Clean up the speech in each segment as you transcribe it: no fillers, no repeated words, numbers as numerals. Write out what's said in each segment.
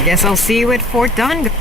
I guess I'll see you at Fort Dawnguard.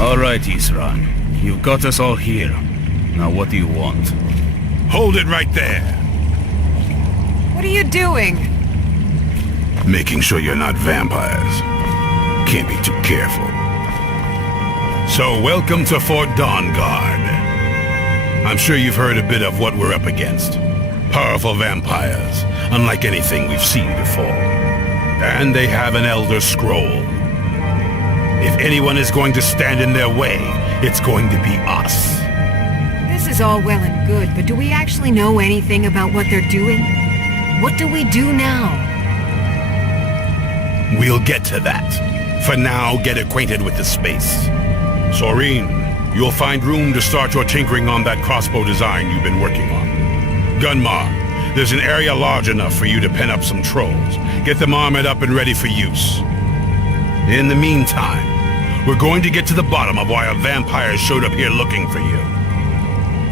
Alright, Isran. You've got us all here. Now what do you want? Hold it right there. What are you doing? Making sure you're not vampires. Can't be too careful. So, welcome to Fort Dawnguard. I'm sure you've heard a bit of what we're up against. Powerful vampires, unlike anything we've seen before. And they have an Elder Scroll. If anyone is going to stand in their way, it's going to be us. This is all well and good, but do we actually know anything about what they're doing? What do we do now? We'll get to that. For now, get acquainted with the space. Soreen, you'll find room to start your tinkering on that crossbow design you've been working on. Gunmar, there's an area large enough for you to pen up some trolls. Get them armored up and ready for use. In the meantime, we're going to get to the bottom of why a vampire showed up here looking for you.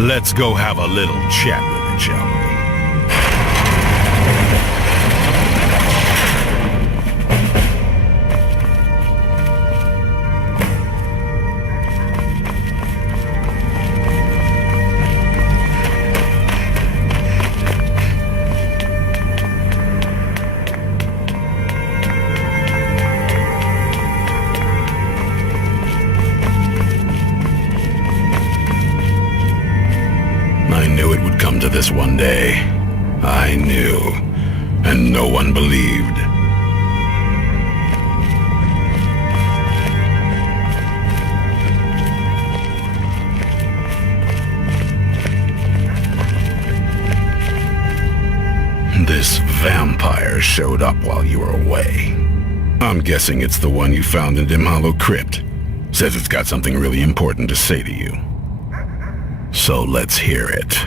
Let's go have a little chat with it, shall we? To this one day. I knew, and no one believed. This vampire showed up while you were away. I'm guessing it's the one you found in Dim Hollow Crypt. Says it's got something really important to say to you. So let's hear it.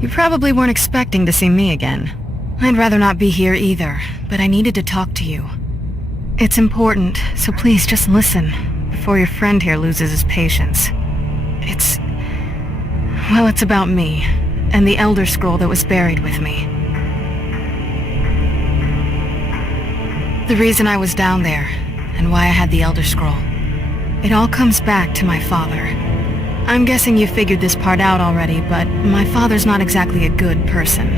You probably weren't expecting to see me again. I'd rather not be here either, but I needed to talk to you. It's important, so please just listen, before your friend here loses his patience. It's about me, and the Elder Scroll that was buried with me. The reason I was down there, and why I had the Elder Scroll. It all comes back to my father. I'm guessing you figured this part out already, but my father's not exactly a good person,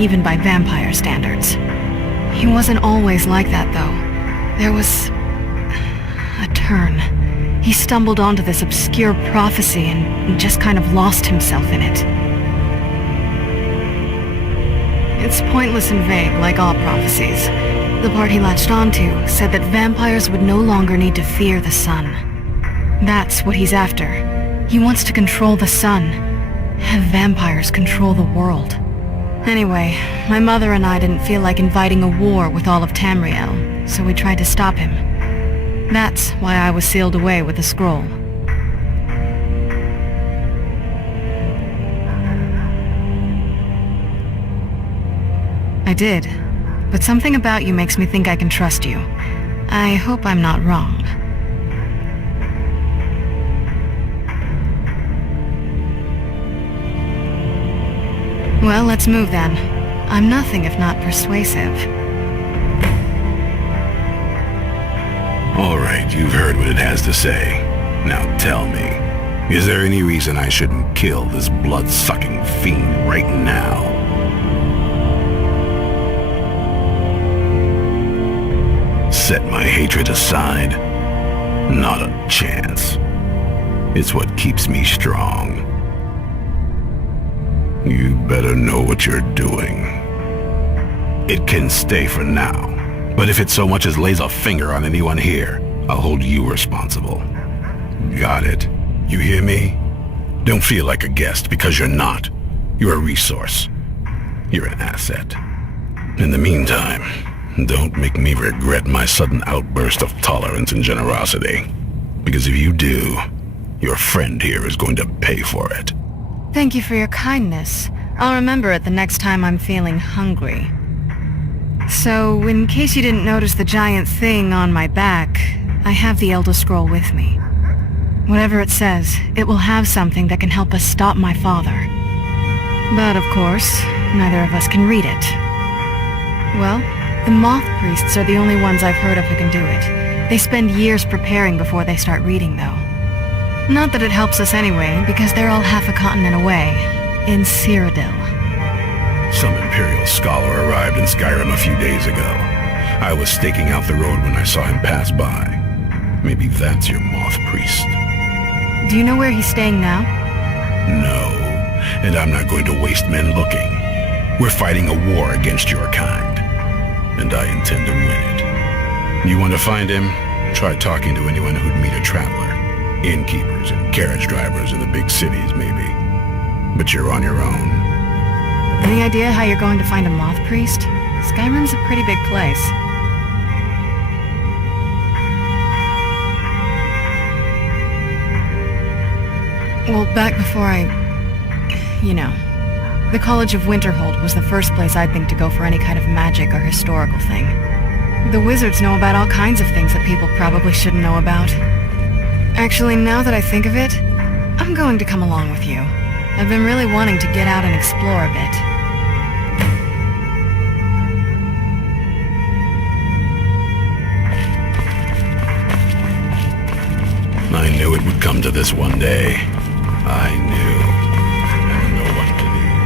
even by vampire standards. He wasn't always like that, though. There was a turn. He stumbled onto this obscure prophecy and just kind of lost himself in it. It's pointless and vague, like all prophecies. The part he latched onto said that vampires would no longer need to fear the sun. That's what he's after. He wants to control the sun. Have vampires control the world. Anyway, my mother and I didn't feel like inviting a war with all of Tamriel, so we tried to stop him. That's why I was sealed away with the scroll. I did. But something about you makes me think I can trust you. I hope I'm not wrong. Well, let's move then. I'm nothing if not persuasive. All right, you've heard what it has to say. Now tell me, is there any reason I shouldn't kill this blood-sucking fiend right now? Set my hatred aside? Not a chance. It's what keeps me strong. You better know what you're doing. It can stay for now, but if it so much as lays a finger on anyone here, I'll hold you responsible. Got it? You hear me? Don't feel like a guest, because you're not. You're a resource. You're an asset. In the meantime, don't make me regret my sudden outburst of tolerance and generosity. Because if you do, your friend here is going to pay for it. Thank you for your kindness. I'll remember it the next time I'm feeling hungry. So, in case you didn't notice the giant thing on my back, I have the Elder Scroll with me. Whatever it says, it will have something that can help us stop my father. But of course, neither of us can read it. Well, the Moth priests are the only ones I've heard of who can do it. They spend years preparing before they start reading, though. Not that it helps us anyway, because they're all half a continent away, in Cyrodiil. Some Imperial scholar arrived in Skyrim a few days ago. I was staking out the road when I saw him pass by. Maybe that's your Moth priest. Do you know where he's staying now? No, and I'm not going to waste men looking. We're fighting a war against your kind, and I intend to win it. You want to find him? Try talking to anyone who'd meet a traveler. Innkeepers and carriage drivers in the big cities, maybe. But you're on your own. Any idea how you're going to find a Moth priest? Skyrim's a pretty big place. Well, back before the College of Winterhold was the first place I'd think to go for any kind of magic or historical thing. The wizards know about all kinds of things that people probably shouldn't know about. Actually, now that I think of it, I'm going to come along with you. I've been really wanting to get out and explore a bit. I knew it would come to this one day. I knew. And no one believed.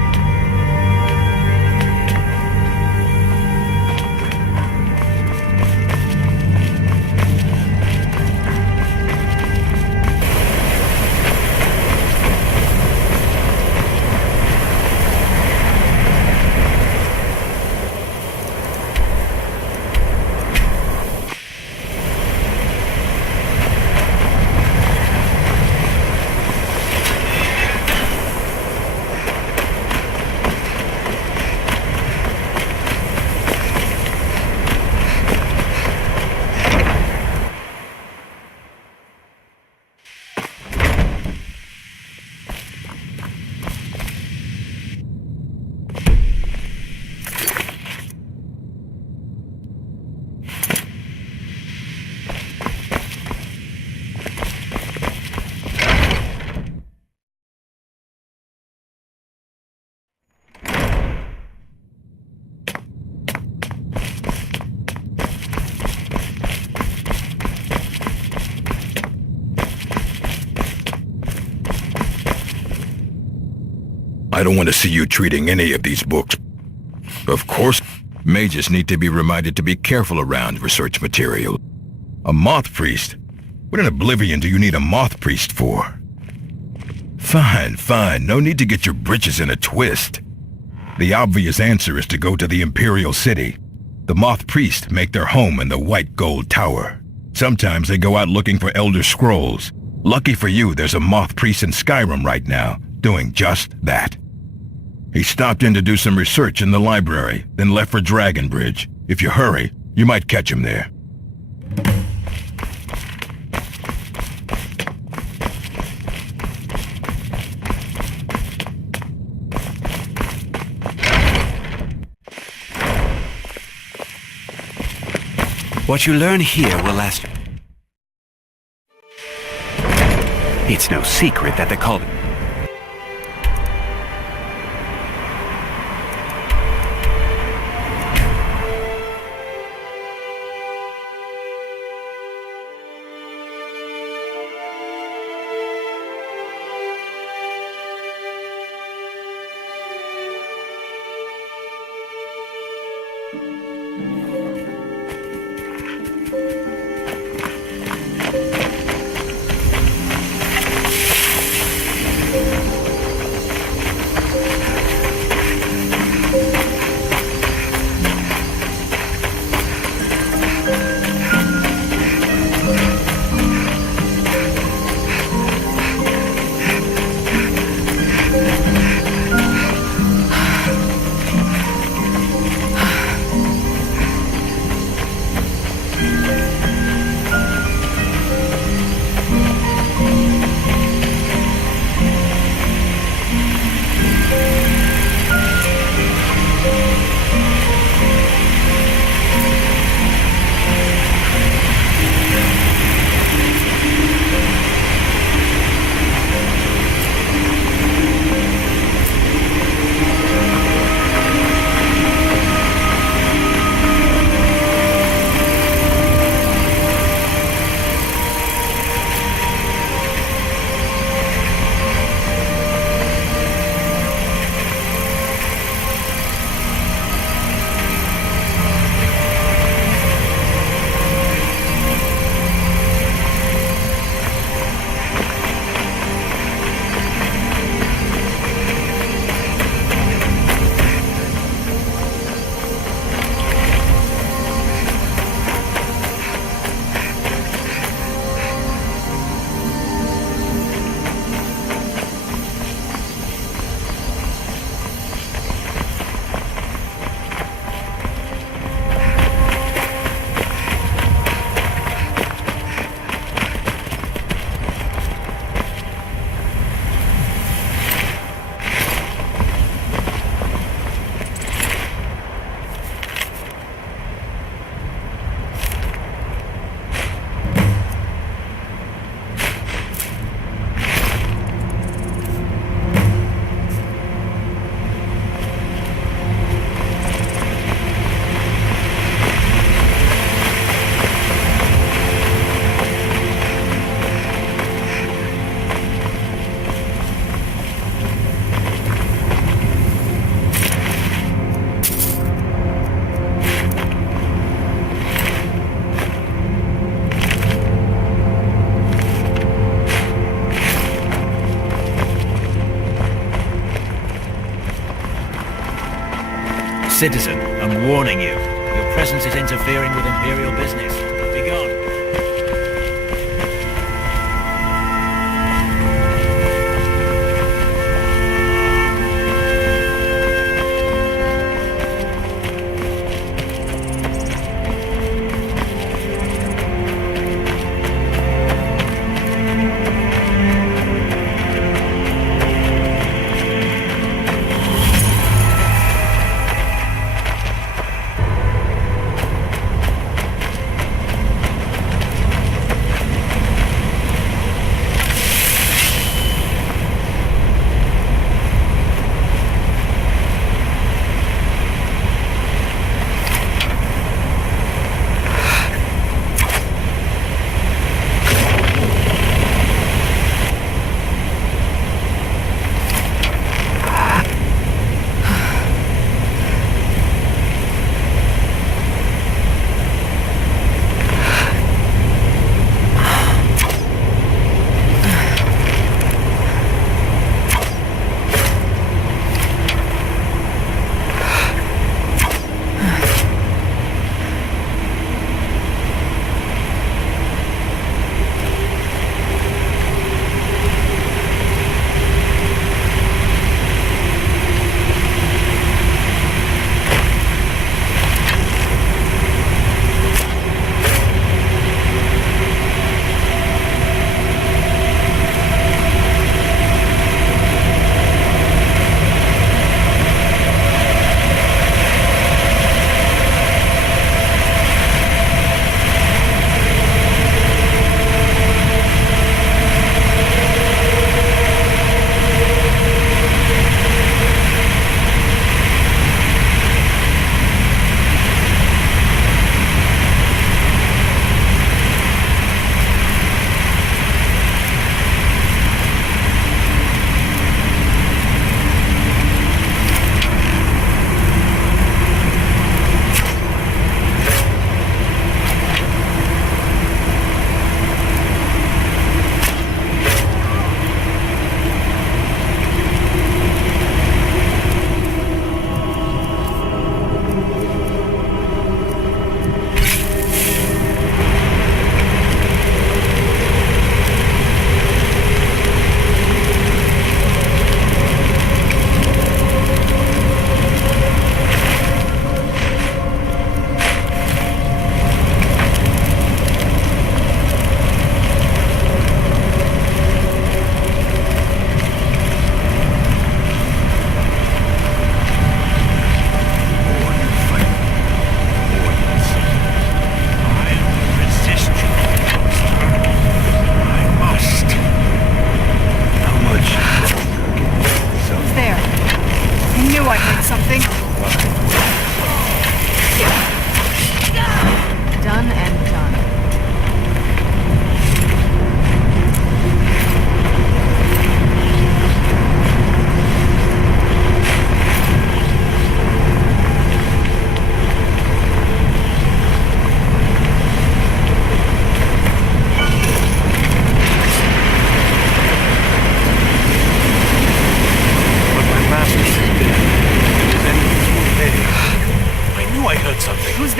I don't want to see you treating any of these books. Of course, mages need to be reminded to be careful around research material. A Moth priest? What in oblivion do you need a Moth priest for? Fine, fine. No need to get your britches in a twist. The obvious answer is to go to the Imperial City. The Moth priests make their home in the White Gold Tower. Sometimes they go out looking for Elder Scrolls. Lucky for you, there's a Moth priest in Skyrim right now, doing just that. He stopped in to do some research in the library, then left for Dragon Bridge. If you hurry, you might catch him there. What you learn here will last. It's no secret that the cult... Citizen, I'm warning you. Your presence is interfering with Imperial business. Be gone.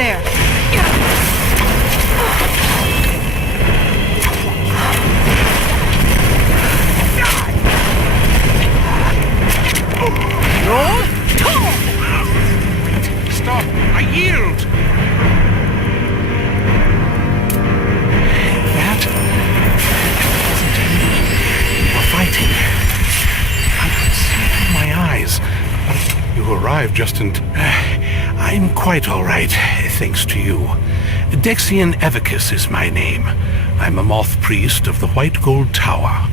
there. Stop! I yield! That wasn't me. You were fighting. I could see it in my eyes. But you arrived just in... I'm quite all right, thanks to you. Dexian Evicus is my name. I'm a Moth priest of the White Gold Tower.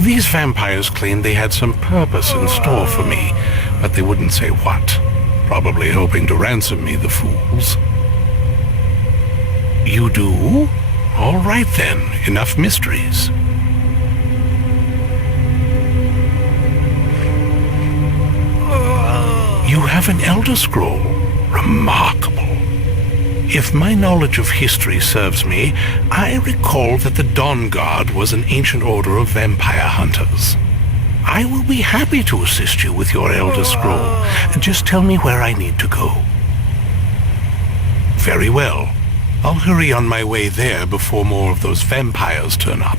These vampires claimed they had some purpose in store for me, but they wouldn't say what. Probably hoping to ransom me, the fools. You do? All right then, enough mysteries. You have an Elder Scroll. Remarkable. If my knowledge of history serves me, I recall that the Dawnguard was an ancient order of vampire hunters. I will be happy to assist you with your Elder Scroll. Just tell me where I need to go. Very well. I'll hurry on my way there before more of those vampires turn up.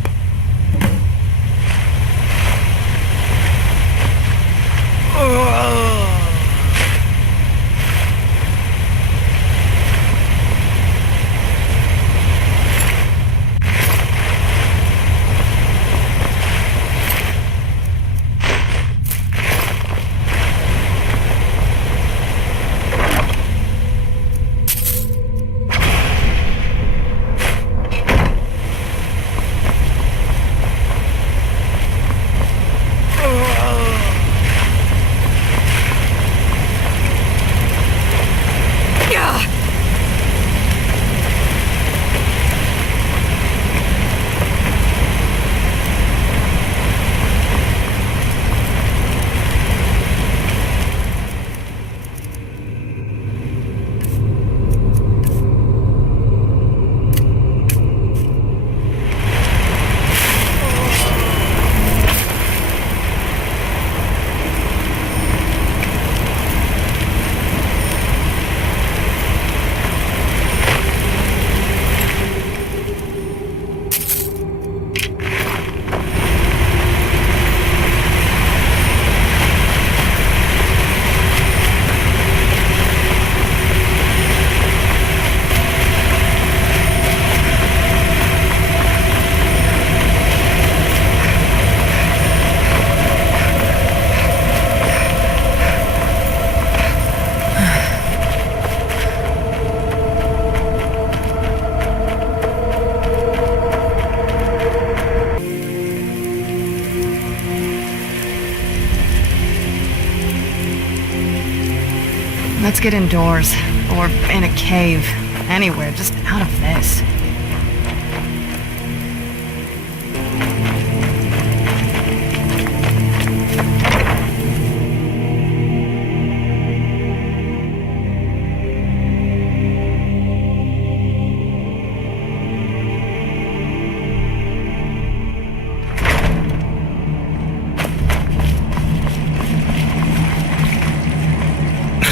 Let's get indoors, or in a cave, anywhere, just out of this.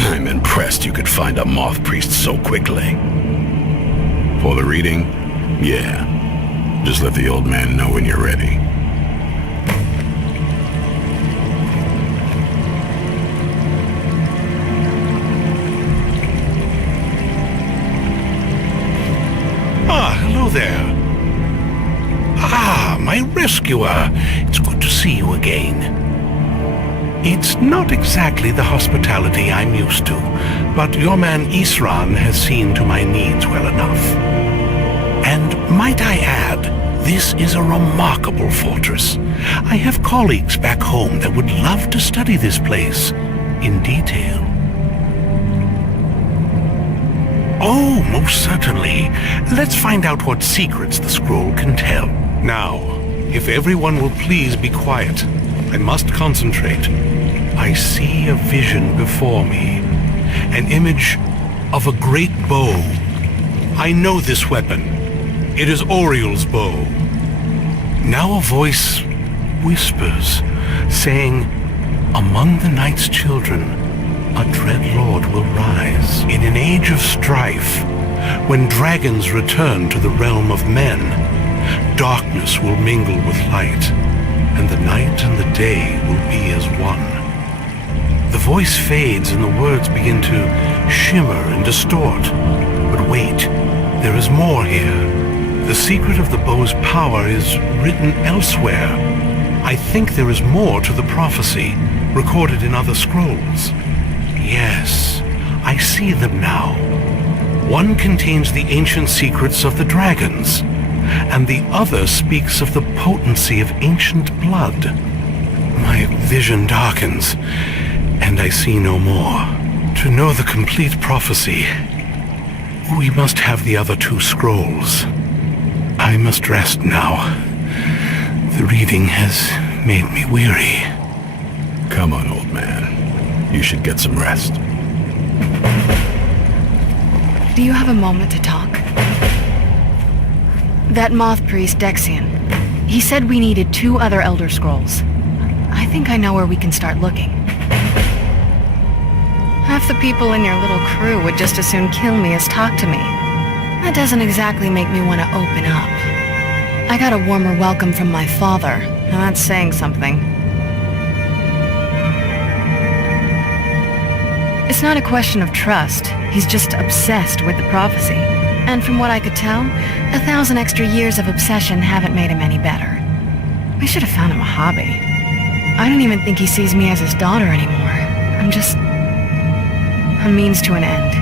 I'm impressed you could find a Moth priest so quickly. For the reading? Yeah. Just let the old man know when you're ready. Ah, hello there. Ah, my rescuer. It's good to see you again. It's not exactly the hospitality I'm used to, but your man Isran has seen to my needs well enough. And might I add, this is a remarkable fortress. I have colleagues back home that would love to study this place in detail. Oh, most certainly. Let's find out what secrets the scroll can tell. Now, if everyone will please be quiet, I must concentrate. I see a vision before me, an image of a great bow. I know this weapon. It is Oriel's bow. Now a voice whispers, saying, "Among the night's children, a dread lord will rise. In an age of strife, when dragons return to the realm of men, darkness will mingle with light, and the night and the day will be as one. The voice fades and the words begin to shimmer and distort. But wait, there is more here. The secret of the bow's power is written elsewhere. I think there is more to the prophecy, recorded in other scrolls. Yes, I see them now. One contains the ancient secrets of the dragons, and the other speaks of the potency of ancient blood. My vision darkens, and I see no more. To know the complete prophecy, we must have the other two scrolls. I must rest now. The reading has made me weary. Come on, old man. You should get some rest. Do you have a moment to talk? That Moth priest, Dexian, he said we needed 2 other Elder Scrolls. I think I know where we can start looking. Half the people in your little crew would just as soon kill me as talk to me. That doesn't exactly make me want to open up. I got a warmer welcome from my father, and that's saying something. It's not a question of trust. He's just obsessed with the prophecy. And from what I could tell, 1,000 extra years of obsession haven't made him any better. We should have found him a hobby. I don't even think he sees me as his daughter anymore. I'm just a means to an end.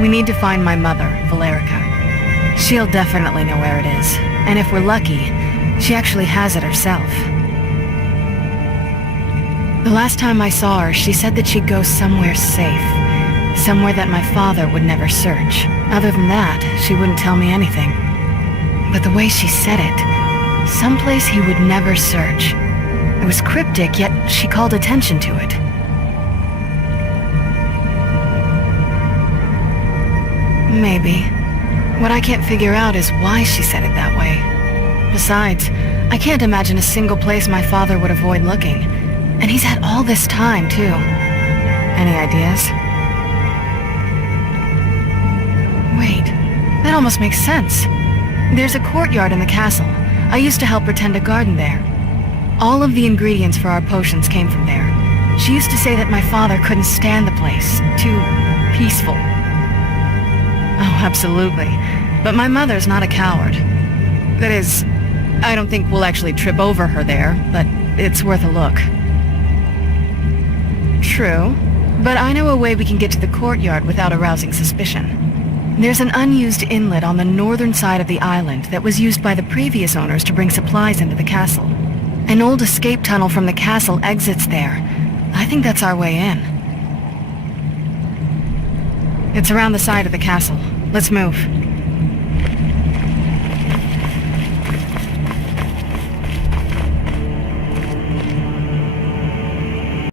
We need to find my mother, Valerica. She'll definitely know where it is. And if we're lucky, she actually has it herself. The last time I saw her, she said that she'd go somewhere safe. Somewhere that my father would never search. Other than that, she wouldn't tell me anything. But the way she said it, someplace he would never search. It was cryptic, yet she called attention to it. Maybe. What I can't figure out is why she said it that way. Besides, I can't imagine a single place my father would avoid looking. And he's had all this time, too. Any ideas? Wait, that almost makes sense. There's a courtyard in the castle. I used to help her tend a garden there. All of the ingredients for our potions came from there. She used to say that my father couldn't stand the place. Too peaceful. Oh, absolutely. But my mother's not a coward. That is, I don't think we'll actually trip over her there, but it's worth a look. True, but I know a way we can get to the courtyard without arousing suspicion. There's an unused inlet on the northern side of the island that was used by the previous owners to bring supplies into the castle. An old escape tunnel from the castle exits there. I think that's our way in. It's around the side of the castle. Let's move.